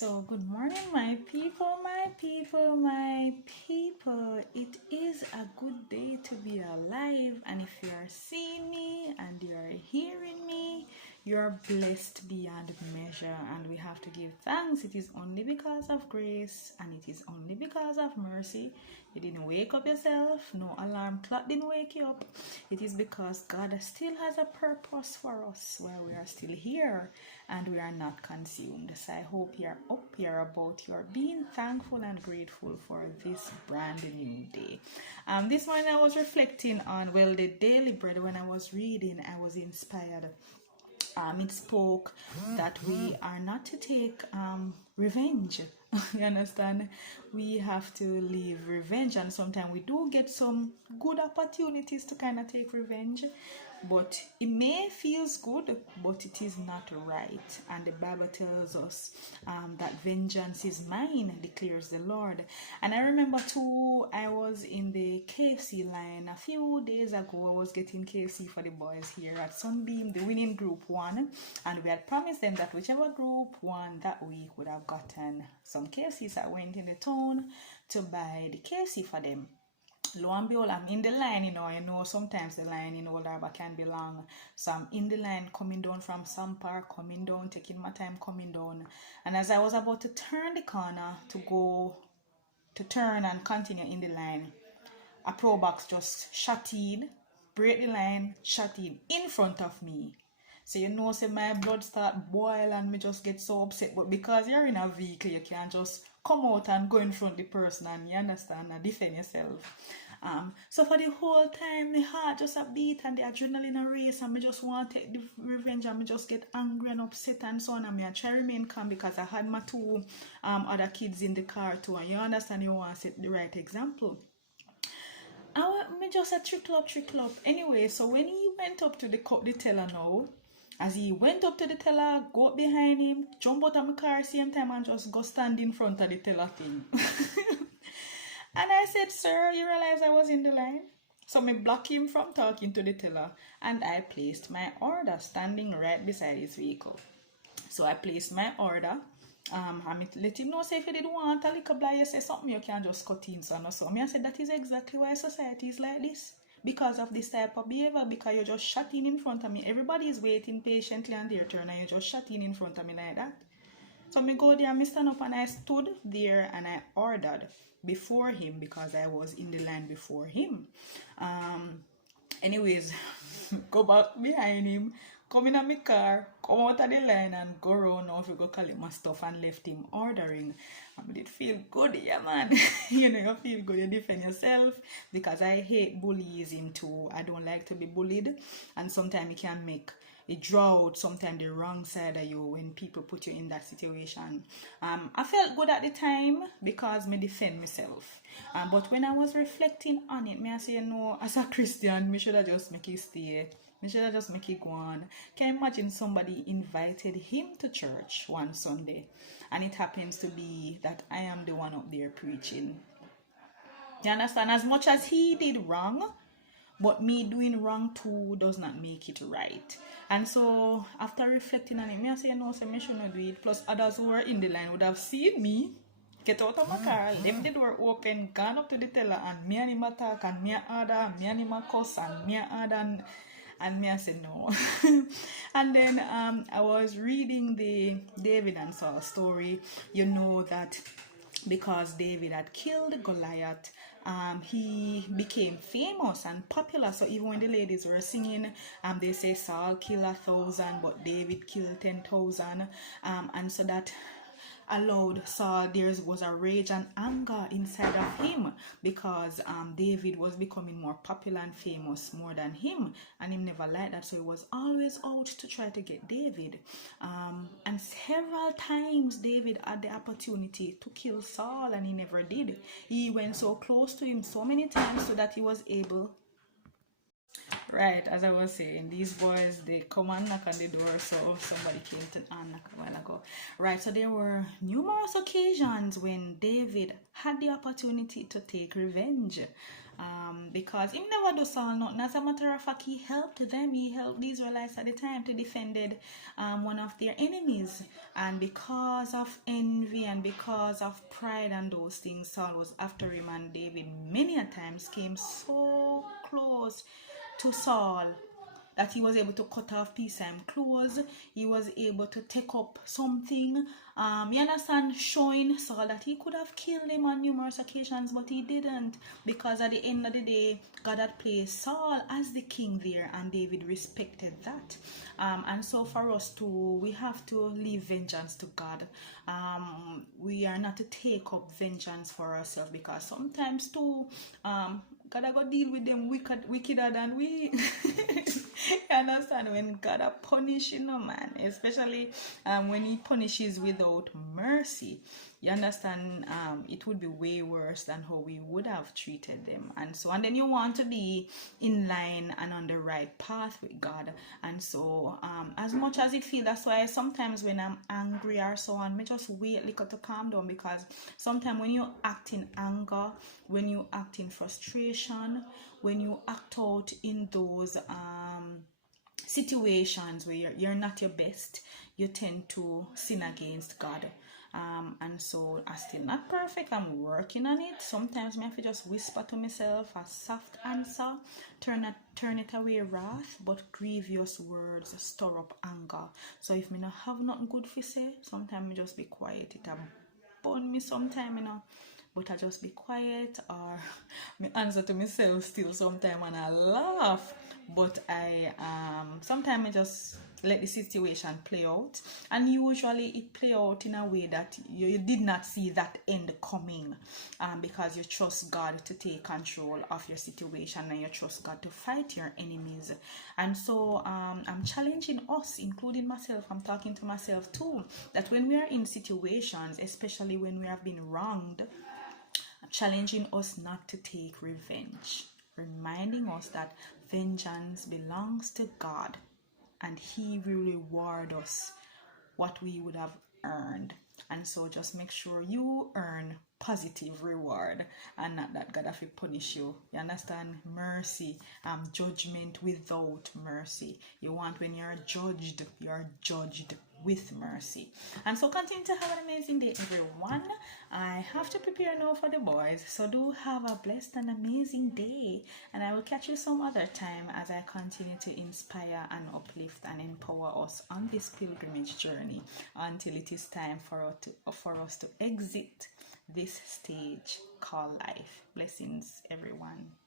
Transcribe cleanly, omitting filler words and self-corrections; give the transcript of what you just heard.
So, good morning, my people, my people, my people. It is a good day to be alive, and if you are seeing me and you are hearing me, you're blessed beyond measure, and we have to give thanks. It is only because of grace, and it is only because of mercy. You didn't wake up yourself, no alarm clock didn't wake you up. It is because God still has a purpose for us where we are still here and we are not consumed. So I hope you're up here about your being thankful and grateful for this brand new day. This morning I was reflecting on, the daily bread. When I was reading, I was inspired. It spoke that we are not to take revenge. You understand? We have to leave revenge, and sometimes we do get some good opportunities to kind of take revenge, but it may feels good, but it is not right. And the Bible tells us that vengeance is mine, declares the Lord. And I remember too, I was in the KFC line a few days ago. I was getting KFC for the boys here at Sunbeam. The winning group won, and we had promised them that whichever group won that week would have gotten some KFCs. I went in the town to buy the KFC for them. Lo and behold, I'm in the line, I know sometimes the line in Old Harbour can be long. So I'm in the line coming down from some park, coming down, taking my time coming down. And as I was about to turn the corner to turn and continue in the line, a pro box just shot in, break the line, shot in front of me. So say my blood start boil and me just get so upset. But because you're in a vehicle, you can't just come out and go in front of the person, and you understand, and defend yourself. So for the whole time, the heart just a beat and the adrenaline a race, and me just want to take the revenge, and me just get angry and upset and so on. And me I try remain calm because I had my two other kids in the car too, and you understand, you want to set the right example. Me just a trickle up. Anyway, so when he went up to the teller now, as he went up to the teller, go up behind him, jump out of my car same time and just go stand in front of the teller thing. And I said, sir, you realize I was in the line? So me block him from talking to the teller, and I placed my order standing right beside his vehicle. So I placed my order. I let him know, say if you did want a little blah, you say something, you can just cut in son or so. I said that is exactly why society is like this. Because of this type of behavior, because you're just shutting in front of me. Everybody is waiting patiently on their turn, and you're just shutting in front of me like that. So me go there, me stand up, and I stood there and I ordered before him because I was in the line before him. Anyways, go back behind him, come in my car, come out of the line and go around now if you go collect my stuff, and left him ordering. I did feel good, yeah man. You feel good, you defend yourself, because I hate bullying too. I don't like to be bullied, and sometimes it can make it draw out sometimes the wrong side of you when people put you in that situation. I felt good at the time because me defend myself. But when I was reflecting on it, me I say, as a Christian, me should have just make it stay. Me should have just make it go on. Can you imagine somebody invited him to church one Sunday, and it happens to be that I am the one up there preaching? You understand? As much as he did wrong, but me doing wrong too does not make it right. And so after reflecting on it, I say, no, so me should not do it. Plus others who were in the line would have seen me get out of my car, left the door open, gone up to the teller, and me and him attack, and me order, me and him cuss, and me order, and me I said no. And then I was reading the David and Saul story. You know that because David had killed Goliath, he became famous and popular. So even when the ladies were singing, they say Saul killed 1,000, but David killed 10,000. And so that allowed Saul, there was a rage and anger inside of him, because David was becoming more popular and famous more than him, and he never liked that. So he was always out to try to get David. And several times David had the opportunity to kill Saul, and he never did. He went so close to him so many times so that he was able Right, as I was saying, these boys, they come and knock on the door, so somebody came to knock a while ago. Right, so there were numerous occasions when David had the opportunity to take revenge. Because he never do all nothing. As a matter of fact, he helped them. He helped the Israelites at the time to defend one of their enemies. And because of envy and because of pride and those things, Saul was after him, and David many a times came so close to Saul that he was able to cut off peacetime clothes. He was able to take up something. You understand, showing Saul that he could have killed him on numerous occasions, but he didn't, because at the end of the day, God had placed Saul as the king there, and David respected that. And so for us too, we have to leave vengeance to God. We are not to take up vengeance for ourselves, because sometimes too, God I got deal with them wickeder than we. You understand? When God are punishing a man, especially when he punishes without mercy, you understand, it would be way worse than how we would have treated them. And so, and then you want to be in line and on the right path with God. And so, as much as it feels, that's why sometimes when I'm angry or so on, me just wait a little to calm down, because sometimes when you act in anger, when you act in frustration, when you act out in those situations where you're not your best, you tend to sin against God. And so I'm still not perfect. I'm working on it. Sometimes I have to just whisper to myself a soft answer, turn it away wrath, but grievous words stir up anger. So if me not have nothing good to say, sometimes me just be quiet. It burn me sometime, but I just be quiet, or me answer to myself still sometime and I laugh. But I sometimes I just let the situation play out, and usually it play out in a way that you did not see that end coming, because you trust God to take control of your situation, and you trust God to fight your enemies. And so I'm challenging us, including myself, I'm talking to myself too, that when we are in situations, especially when we have been wronged, challenging us not to take revenge, reminding us that vengeance belongs to God, and He will reward us what we would have earned. And so just make sure you earn positive reward, and not that God have to punish you. You understand? Mercy, judgment without mercy. You want, when you're judged with mercy. And so continue to have an amazing day, everyone. I have to prepare now for the boys, so do have a blessed and amazing day, and I will catch you some other time as I continue to inspire and uplift and empower us on this pilgrimage journey until it is time for us to exit this stage called life. Blessings, everyone.